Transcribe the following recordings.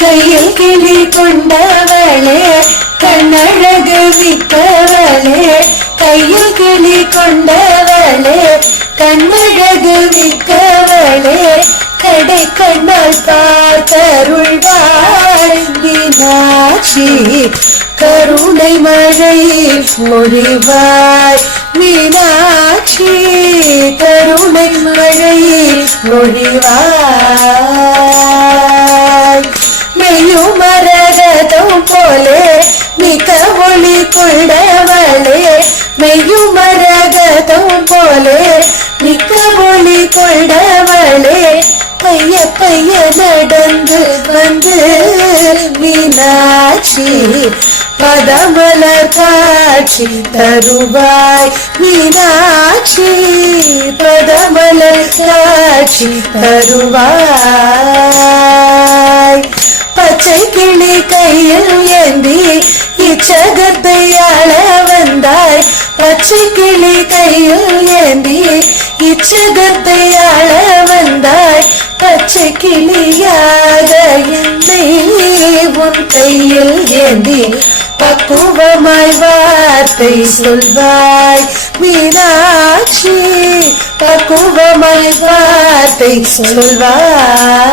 கையில் கிளி கொண்டவளே கண்ணழகு மிக்கவளே, கையில் கிளி கொண்டவளே கண்ணழகு மிக்கவளே, கடை கண்ணால் பார்த்தருள்வாய் மீனாட்சி, கருணை மழை மொழிவாய் மீனாட்சி, கருணை மழை மொழிவாய். மெய்யும் மரகதம் போலே மிக ஒளி கொண்டவளே, மெய்யும் மரகதம் போலே மிக ஒளி கொண்டவளே, பைய பைய நடந்து வந்து மீனாட்சி, பதமலர் காட்சி தருவாய் மீனாட்சி, பதமலர் காட்சி தருவாய். பச்சை கிளி கையில் ஏந்தி இச்சகத்தை ஆள வந்தாய், பச்சை கிளி கையில் ஏந்தி இச்சகத்தை ஆள வந்தாய், பச்சை கிளியாக என்னை உன் கையில் ஏந்தி பக்குவமாய் வார்த்தை சொல்வாய் மீனாட்சி, பக்குவமாய் வார்த்தை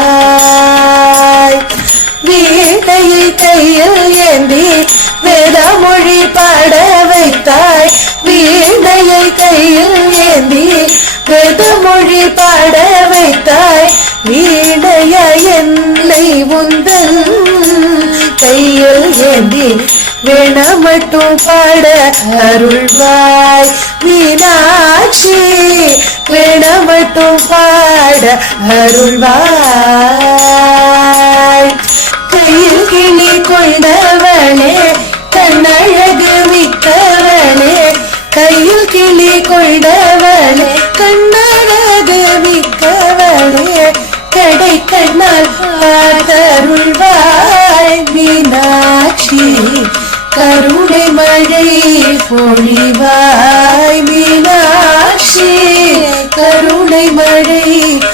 சொல்வாய். வீணையை கையில் ஏந்தி வேதமொழி பாட வைத்தாய், வீணையை கையில் ஏந்தி வேதமொழி பாட வைத்தாய், வீணைய என்னை உந்தன் கையில் ஏந்தி வேண மட்டும் பாட அருள்வாய் மீனாட்சி, வேண மட்டும் பாட அருள்வாய். கையில் கிளி கொண்டவளே கண்ணழகு மிக்கவளே, கையில் கிளி கொண்டவளே கண்ணழகு மிக்கவளே, கடை கண்ணால் பார்த்தருள்வாய் மீனாட்சி, கருணை மழை பொழிவாய் மீனாட்சி, கருணை மழை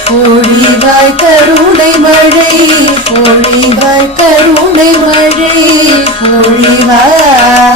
பொழிவாய், கருணை மழை பொழிவாய், கருணை மழை பொழிவாய்.